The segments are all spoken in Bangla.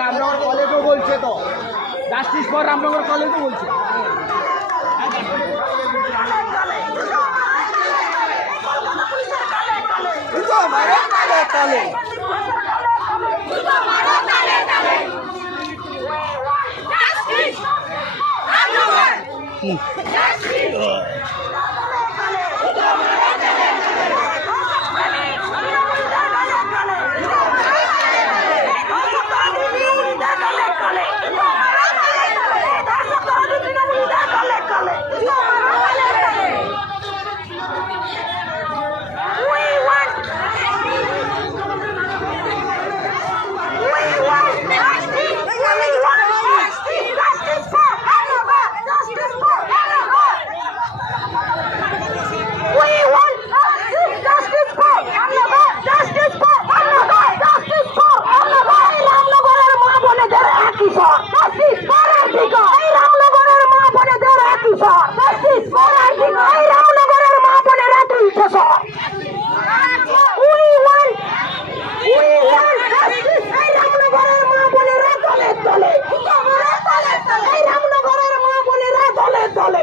রামনগর কলেজও বলছে তো। জাস্টিস পর রামনগর কলেজও বলছে। কালে কালে 嗯我 রামনগরের মা বোনেরা তুলতেছ চলে চলে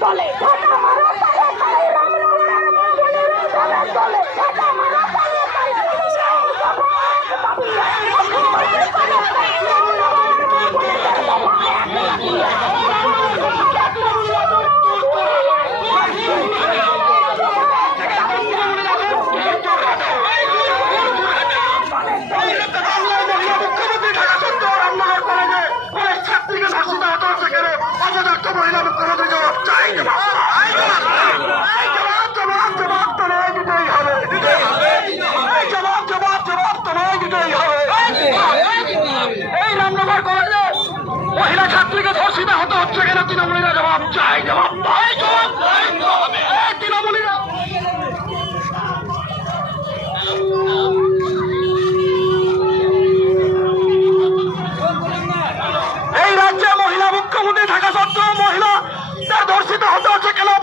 চলে চলে চলে মহিলা ছাত্রীকে ধর্ষিত হতে হচ্ছে কেন তৃণমূলীরা জবাব চাই জবাব তৃণমূলীরা এই রাজ্যে মহিলা মুখ্যমন্ত্রী থাকা সত্ত্বেও মহিলা দর্শিত হতে হচ্ছে কেন?